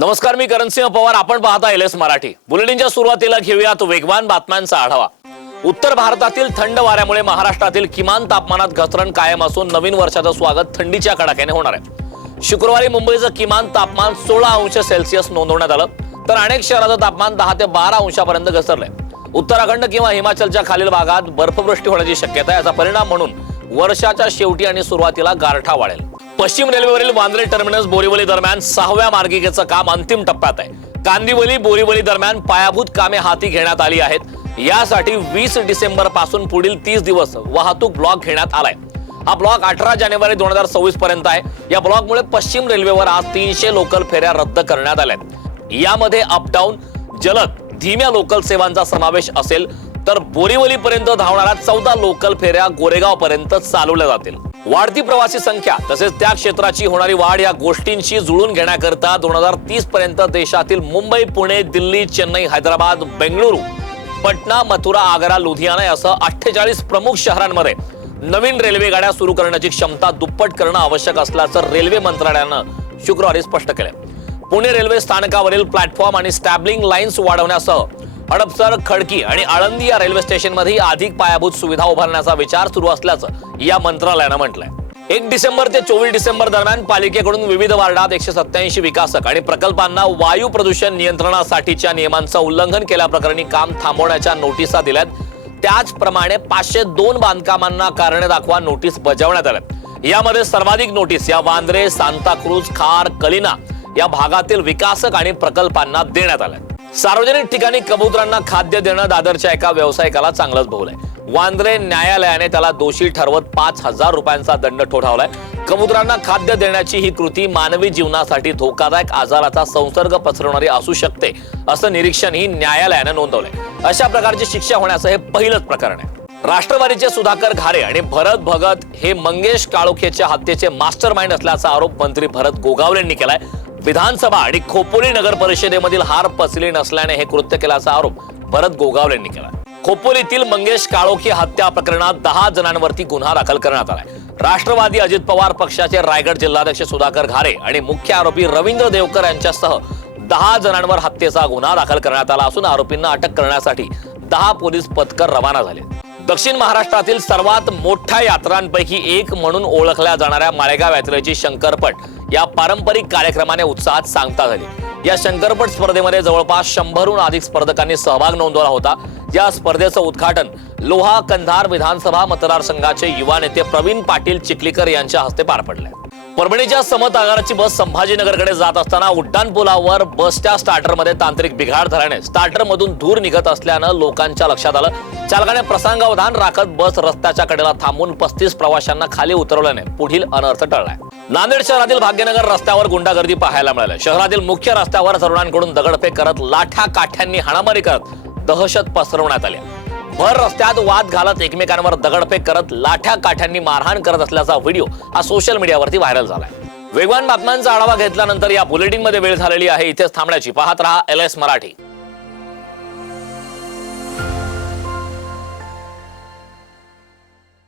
नमस्कार, मी करणसिंह पवार. आपण पाहता एलएस मराठी. बुलेटिनच्या सुरुवातीला घेऊयात वेगवान बातम्यांचा आढावा. उत्तर भारतातील थंड वाऱ्यामुळे महाराष्ट्रातील किमान तापमानात घसरण कायम असून नवीन वर्षाचं स्वागत थंडीच्या कडाक्याने होणार आहे. शुक्रवारी मुंबईचं किमान तापमान 16 अंश सेल्सिअस नोंदवण्यात आलं, तर अनेक शहराचं तापमान 10 ते 12 अंशापर्यंत घसरलंय. उत्तराखंड किंवा हिमाचलच्या खालील भागात बर्फवृष्टी होण्याची शक्यता आहे. याचा परिणाम म्हणून वर्षाच्या शेवटी आणि सुरुवातीला गारठा वाढेल. पश्चिम रेल्वेवरील वांद्रे टर्मिनस बोरीवली दरम्यान 6व्या मार्गिकेचं काम अंतिम टप्प्यात आहे. कांदिवली बोरीवली दरम्यान पायाभूत कामे हाती घेण्यात आली आहेत. यासाठी 20 डिसेंबर पासून पुढील 30 दिवस वाहतूक ब्लॉक घेण्यात आलाय. हा ब्लॉक 18 जानेवारी 2026 पर्यंत आहे. या ब्लॉकमुळे पश्चिम रेल्वेवर आज 300 लोकल फेऱ्या रद्द करण्यात आल्या. यामध्ये अपडाऊन, जलद, धीम्या लोकल सेवांचा समावेश असेल, तर बोरीवली पर्यंत धावणाऱ्या 14 लोकल फेऱ्या गोरेगाव पर्यंत चालवल्या जातील. वाढती प्रवासी संख्या तसेच त्या क्षेत्राची होणारी वाढ या गोष्टींशी जुळून घेण्याकरता 2030 पर्यंत देशातील मुंबई, पुणे, दिल्ली, चेन्नई, हैदराबाद, बेंगळुरू, पटना, मथुरा, आग्रा, लुधियाना असं 48 प्रमुख शहरांमध्ये नवीन रेल्वे गाड्या सुरू करण्याची क्षमता दुप्पट करणं आवश्यक असल्याचं रेल्वे मंत्रालयानं शुक्रवारी स्पष्ट केलं. पुणे रेल्वे स्थानकावरील प्लॅटफॉर्म आणि स्टॅबलिंग लाईन्स वाढवण्यासह हडपसर, खडकी आणि आळंदी या रेल्वे स्टेशनमध्ये अधिक पायाभूत सुविधा उभारण्याचा विचार सुरू असल्याचं या मंत्रालयानं म्हटलंय. 1 डिसेंबर ते 24 डिसेंबर दरम्यान पालिकेकडून विविध वार्डात 187 विकासक आणि प्रकल्पांना वायू प्रदूषण नियंत्रणासाठीच्या नियमांचं उल्लंघन केल्याप्रकरणी काम थांबवण्याच्या नोटिसा दिल्यात. त्याचप्रमाणे 502 बांधकामांना कारणे दाखवा नोटीस बजावण्यात आल्यात. यामध्ये सर्वाधिक नोटीस या वांद्रे, सांताक्रूज, खार, कलिना या भागातील विकासक आणि प्रकल्पांना देण्यात आल्या. सार्वजनिक ठिकाणी कबुतरांना खाद्य देणं दादरच्या एका व्यावसायिकाला चांगलंच भोवलंय. वांद्रे न्यायालयाने त्याला दोषी ठरवत 5,000 रुपयांचा दंड ठोठावलाय. कबुतरांना खाद्य देण्याची ही कृती मानवी जीवनासाठी धोकादायक आजाराचा संसर्ग पसरवणारी असू शकते असं निरीक्षणही न्यायालयाने नोंदवलंय. अशा प्रकारची शिक्षा होण्याचं हे पहिलंच प्रकरण आहे. राष्ट्रवादीचे सुधाकर घारे आणि भरत भगत हे मंगेश काळोखेच्या हत्येचे मास्टर माइंड असल्याचा आरोप मंत्री भरत गोगावलेंनी केलाय. विधानसभा आणि खोपोली नगर परिषदेमधील हार पचली नसल्याने हे कृत्य केल्याचा आरोप भरत गोगावलेंनी केला. खोपोलीतील मंगेश काळोखे हत्या प्रकरणात 10 जणांवरती गुन्हा दाखल करण्यात आलाय. राष्ट्रवादी अजित पवार पक्षाचे रायगड जिल्हाध्यक्ष सुधाकर घारे आणि मुख्य आरोपी रवींद्र देवकर यांच्यासह 10 जणांवर हत्येचा गुन्हा दाखल करण्यात आला असून आरोपींना अटक करण्यासाठी 10 पोलीस पथकर रवाना झाले. दक्षिण महाराष्ट्रातील सर्वात मोठ्या यात्रांपैकी एक म्हणून ओळखल्या जाणाऱ्या माळेगाव यात्रेची शंकरपट या पारंपरिक कार्यक्रमाने उत्साहात सांगता झाली. या शंकरपट स्पर्धेमध्ये जवळपास 100हून अधिक स्पर्धकांनी सहभाग नोंदवला होता. या स्पर्धेचं उद्घाटन लोहा कंधार विधानसभा मतदारसंघाचे युवा नेते प्रवीण पाटील चिखलीकर यांच्या हस्ते पार पडले. परभणीच्या समत आगाराची बस संभाजीनगरकडे जात असताना उड्डाणपुलावर बसच्या स्टार्टरमध्ये तांत्रिक बिघाड झाल्याने स्टार्टरमधून धूर निघत असल्यानं लोकांच्या लक्षात आलं. चालकाने प्रसंगावधान राखत बस रस्त्याच्या कडेला थांबून 35 प्रवाशांना खाली उतरवल्याने पुढील अनर्थ टळलाय. नांदेड शहरातील भाग्यनगर रस्त्यावर गुंडागर्दी पाहायला मिळाली. शहरातील मुख्य रस्त्यावर तरुणांकडून दगडफेक करत लाठ्या काठ्यांनी हाणामारी करत दहशत पसरवण्यात आली. भर रस्त्यात वाद घालत एकमेकांवर दगडफेक करत लाठ्या काठ्यांनी मारहाण करत असल्याचा व्हिडिओ हा सोशल मीडियावरती व्हायरल झालाय. वेगवान बातम्यांचा आढावा घेतल्यानंतर या बुलेटिनमध्ये वेळ झालेली आहे. इथेच थांबण्याची. पाहत रहा एलएस मराठी.